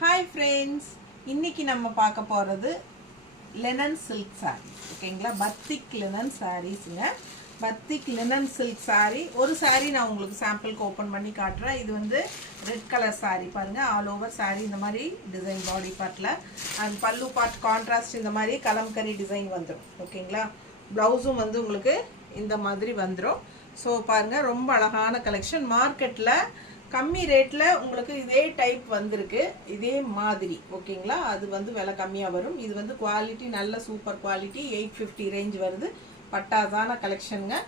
Hi friends, இன்னைக்கு நம்ம பார்க்க போறது linen silk saree. ஓகேங்களா? பத்திக் linen sareesங்க. பத்திக் linen silk saree. ஒரு saree நான் உங்களுக்கு சாம்பிளுக்கு ஓபன் பண்ணி காட்டுறேன். இது வந்து ரெட் கலர் saree பாருங்க. ஆல் ஓவர் saree இந்த மாதிரி டிசைன் பாடி பார்ட்ல and பல்லு பார்ட் கான்ட்ராஸ்ட் இந்த மாதிரி கலம்கரி டிசைன் வந்துரும். ஓகேங்களா? ப்ளவுஸும் வந்து உங்களுக்கு இந்த மாதிரி வந்துரும். சோ பாருங்க ரொம்ப அழகான கலெக்ஷன். மார்க்கெட்ல கம்மி ரேட்ல உங்களுக்கு இதே டைப் வந்திருக்கு, இதே மாதிரி. ஓகேங்களா? அது வந்து விலை கம்மியா வரும். இது வந்து குவாலிட்டி நல்ல சூப்பர் குவாலிட்டி. 850 ரேஞ்ச் வருது. பட்டாசான கலெக்ஷனுங்க.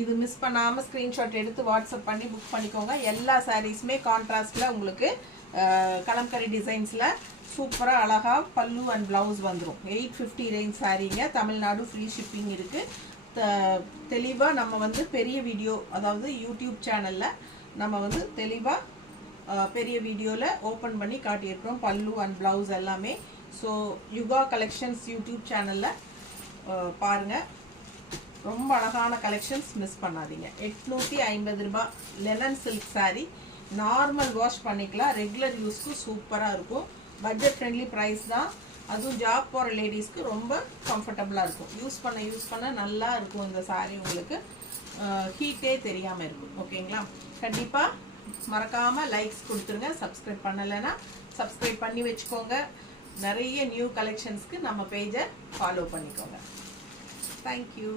இது மிஸ் பண்ணாம ஸ்கிரீன்ஷாட் எடுத்து வாட்ஸ்அப் பண்ணி புக் பண்ணிக்கோங்க. எல்லா சாரீஸ்மே கான்ட்ராஸ்ட்ல உங்களுக்கு கலம்கரி டிசைன்ஸ்ல சூப்பரா அழகா பல்லு அண்ட் பிளவுஸ் வந்துரும். 850 ரேஞ்ச் சாரீங்க. தமிழ்நாடு ஃப்ரீ ஷிப்பிங் இருக்கு. தெளிவா நம்ம வந்து பெரிய வீடியோ, அதாவது யூடியூப் சேனல்ல நம்ம வந்து தெளிவா பெரிய வீடியோல ஓபன் பண்ணி காட்டியிருக்கோம் பல்லு அண்ட் பிளவுஸ் எல்லாமே. ஸோ யுகா கலெக்ஷன்ஸ் யூடியூப் சேனல்ல பாருங்க. ரொம்ப அழகான கலெக்ஷன்ஸ் மிஸ் பண்ணாதீங்க. 850 ரூபாய் linen silk saree. Normal wash பண்ணிக்கலாம். ரெகுலர் யூஸ்க்கு சூப்பரா இருக்கும். பட்ஜெட் ஃப்ரெண்ட்லி பிரைஸ் தான். அதுவும் ஜாப் போகிற லேடிஸ்க்கு ரொம்ப கம்ஃபர்டபுளாக இருக்கும். யூஸ் பண்ண நல்லா இருக்கும். இந்த saree உங்களுக்கு ஹீட்டே தெரியாமல் இருக்கும். ஓகேங்களா? கண்டிப்பாக மறக்காமல் லைக்ஸ் கொடுத்துருங்க. சப்ஸ்கிரைப் பண்ணலைன்னா சப்ஸ்கிரைப் பண்ணி வச்சுக்கோங்க. நிறைய நியூ கலெக்ஷன்ஸ்க்கு நம்ம பேஜை ஃபாலோ பண்ணிக்கோங்க. தேங்க்யூ.